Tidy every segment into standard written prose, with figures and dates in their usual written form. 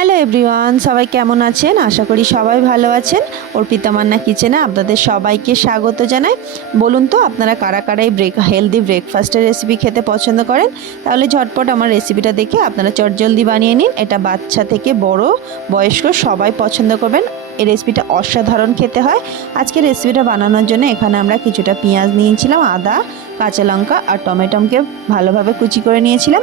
Hello everyone, সবাই কেমন আছেন? আশা করি সবাই ভালো আছেন। অর্পিতা মান্না কিচেনে আপনাদের সবাইকে স্বাগত জানাই। বলুন তো আপনারা কারা কারা এই হেলদি ব্রেকফাস্টের রেসিপি খেতে পছন্দ করেন? তাহলে ঝটপট আমার রেসিপিটা দেখে আপনারা চটজলদি বানিয়ে নিন। এটা বাচ্চা থেকে বড় বয়স্ক সবাই পছন্দ করবেন। এই রেসিপিটা অসাধারণ খেতে হয়। আজকে রেসিপিটা বানানোর জন্য এখানে আমরা কিছুটা পেঁয়াজ নিয়েছিলাম, আদা, কাঁচা লঙ্কা আর টমেটোকে ভালোভাবে কুচি করে নিয়েছিলাম।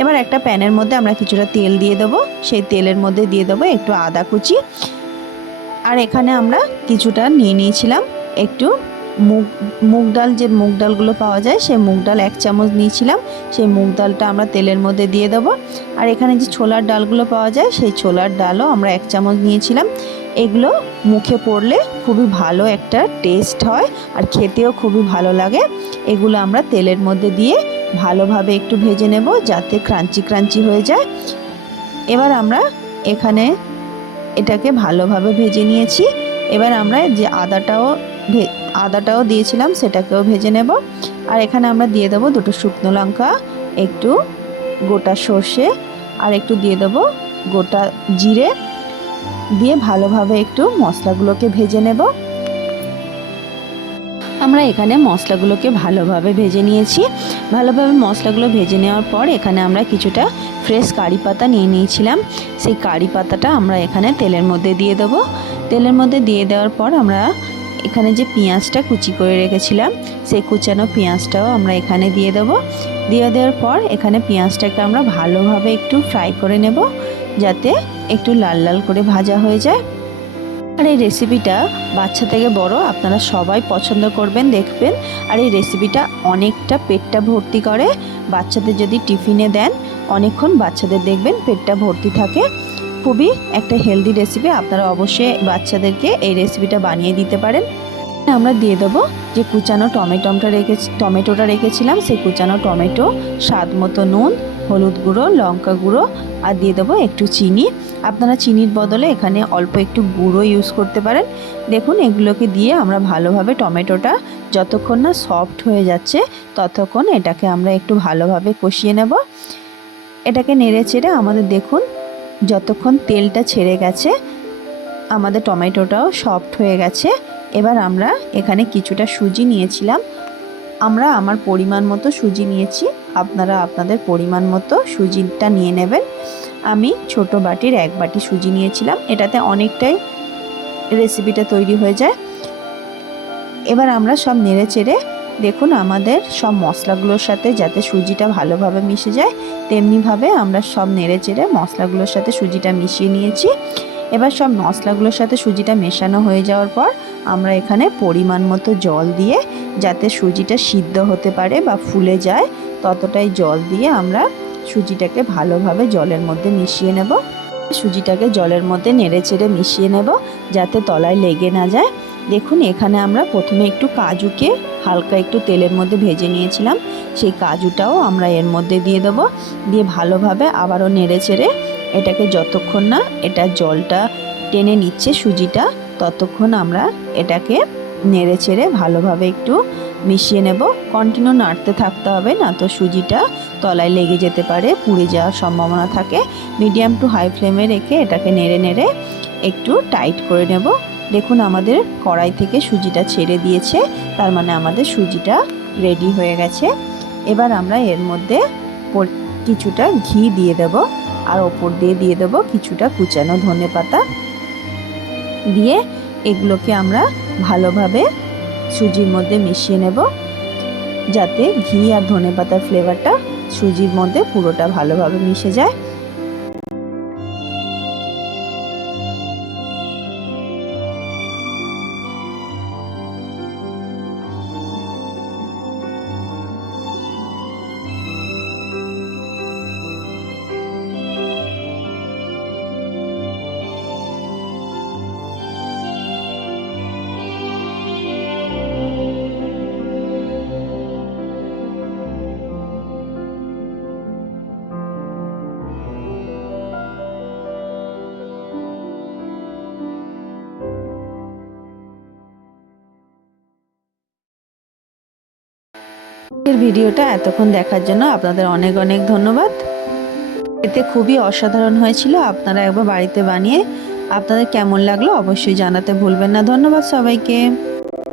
এবার একটা প্যানের মধ্যে আমরা কিছুটা তেল দিয়ে দেবো। সেই তেলের মধ্যে দিয়ে দেবো একটু আদা কুচি, আর এখানে আমরা কিছুটা নিয়ে নিয়েছিলাম একটু মুগ ডাল, যে মুগ ডালগুলো পাওয়া যায় সেই মুগ ডাল 1 চামচ নিয়েছিলাম। সেই মুগ ডালটা আমরা তেলের মধ্যে দিয়ে দেবো। আর এখানে যে ছোলার ডালগুলো পাওয়া যায় সেই ছোলার ডালও আমরা 1 চামচ নিয়েছিলাম। এগুলো মুখে পড়লে খুবই ভালো একটা টেস্ট হয় আর খেতেও খুবই ভালো লাগে। এগুলো আমরা তেলের মধ্যে দিয়ে ভালোভাবে একটু ভেজে নেব যাতে ক্রাঞ্চি ক্রাঞ্চি হয়ে যায়। এবার আমরা এখানে এটাকে ভালোভাবে ভেজে নিয়েছি। এবার আমরা যে আদাটাও দিয়েছিলাম সেটাকেও ভেজে নেব। আর এখানে আমরা দিয়ে দেবো 2টো শুকনো লঙ্কা, একটু গোটা সর্ষে আর একটু দিয়ে দেবো গোটা জিরে, দিয়ে ভালোভাবে একটু মশলাগুলোকে ভেজে নেব। আমরা এখানে মশলাগুলোকে ভালোভাবে ভেজে নিয়েছি। ভালোভাবে মশলাগুলো ভেজে নেওয়ার পর এখানে আমরা কিছুটা ফ্রেশ কারি পাতা নিয়ে নিয়েছিলাম। সেই কারি পাতাটা আমরা এখানে তেলের মধ্যে দিয়ে দেবো। তেলের মধ্যে দিয়ে দেওয়ার পর আমরা এখানে যে পেঁয়াজটা কুচি করে রেখেছিলাম সেই কুচানো পেঁয়াজটাও আমরা এখানে দিয়ে দেবো। দিয়ে দেওয়ার পর এখানে পেঁয়াজটাকে আমরা ভালোভাবে একটু ফ্রাই করে নেব যাতে একটু লাল লাল করে ভাজা হয়ে যায়। আর এই রেসিপিটা বাচ্চা থেকে বড় আপনারা সবাই পছন্দ করবেন, দেখবেন। আর এই রেসিপিটা অনেকটা পেটটা ভর্তি করে। বাচ্চাদের যদি টিফিনে দেন অনেকক্ষণ বাচ্চাদের দেখবেন পেটটা ভর্তি থাকে। খুবই একটা হেলদি রেসিপি, আপনারা অবশ্যই বাচ্চাদেরকে এই রেসিপিটা বানিয়ে দিতে পারেন। আমরা দিয়ে দেবো যে কুচানো টমেটোটা রেখেছিলাম, সেই কুচানো টমেটো, স্বাদ মতো নুন, হলুদ গুঁড়ো, লঙ্কা গুঁড়ো আর দিয়ে দেবো একটু চিনি। আপনারা চিনির বদলে এখানে অল্প একটু গুঁড়ো ইউজ করতে পারেন। দেখুন এগুলোকে দিয়ে আমরা ভালোভাবে টমেটোটা যতক্ষণ না সফট হয়ে যাচ্ছে ততক্ষণ এটাকে আমরা একটু ভালোভাবে কষিয়ে নেব। এটাকে নেড়ে চেড়ে আমাদের দেখুন যতক্ষণ তেলটা ছেড়ে গেছে আমাদের টমেটোটাও সফট হয়ে গেছে। এবার আমরা এখানে কিছুটা সুজি নিয়েছিলাম। আমার পরিমাণ মতো সুজি নিয়েছি, আপনারা আপনাদের পরিমাণ মতো সুজিটা নিয়ে নেবেন। আমি ছোট বাটির 1 বাটি সুজি নিয়েছিলাম, এটাতে অনেকটাই রেসিপিটা তৈরি হয়ে যায়। এবার আমরা সব নেড়ে চেড়ে দেখুন আমাদের সব মশলাগুলোর সাথে যাতে সুজিটা ভালোভাবে মিশে যায় তেমনিভাবে আমরা সব নেড়ে চেড়ে মশলাগুলোর সাথে সুজিটা মিশিয়ে নিয়েছি। এবার সব মশলাগুলোর সাথে সুজিটা মেশানো হয়ে যাওয়ার পর আমরা এখানে পরিমাণ মতো জল দিয়ে, যাতে সুজিটা সিদ্ধ হতে পারে বা ফুলে যায় ততটাই জল দিয়ে আমরা সুজিটাকে ভালোভাবে জলের মধ্যে মিশিয়ে নেব। সুজিটাকে জলের মধ্যে নেড়ে চেড়ে মিশিয়ে নেব যাতে তলায় লেগে না যায়। দেখুন এখানে আমরা প্রথমে একটু কাজুকে হালকা একটু তেলের মধ্যে ভেজে নিয়েছিলাম, সেই কাজুটাও আমরা এর মধ্যে দিয়ে দেবো। দিয়ে ভালোভাবে আবারও নেড়ে চেড়ে এটাকে যতক্ষণ না এটা জলটা টেনে নিচ্ছে সুজিটা ততক্ষণ আমরা এটাকে নেড়ে চেড়ে ভালোভাবে একটু মিশিয়ে নেব। কন্টিনিউ নাড়তে থাকতে হবে, না তো সুজিটা তলায় লেগে যেতে পারে, পুড়ে যাওয়ার সম্ভাবনা থাকে। মিডিয়াম টু হাই ফ্লেমে রেখে এটাকে নেড়ে নেড়ে একটু টাইট করে নেব। দেখুন আমাদের কড়াই থেকে সুজিটা ছেড়ে দিয়েছে, তার মানে আমাদের সুজিটা রেডি হয়ে গেছে। এবার আমরা এর মধ্যে কিছুটা ঘি দিয়ে দেব আর ওপর দিয়ে দেব কিছুটা কুচানো ধনেপাতা। দিয়ে এগুলোকে আমরা ভালোভাবে সুজির মধ্যে মিশিয়ে নেব যাতে ঘি আর ধনেপাতার ফ্লেভারটা সুজির মধ্যে পুরোটা ভালোভাবে মিশে যায়। ভিডিওটা এতক্ষণ দেখার জন্য আপনাদের অনেক অনেক ধন্যবাদ। এতে খুবই অসাধারণ হয়েছিল। আপনারা একবার বাড়িতে বানিয়ে আপনাদের কেমন লাগলো অবশ্যই জানাতে ভুলবেন না। ধন্যবাদ সবাইকে।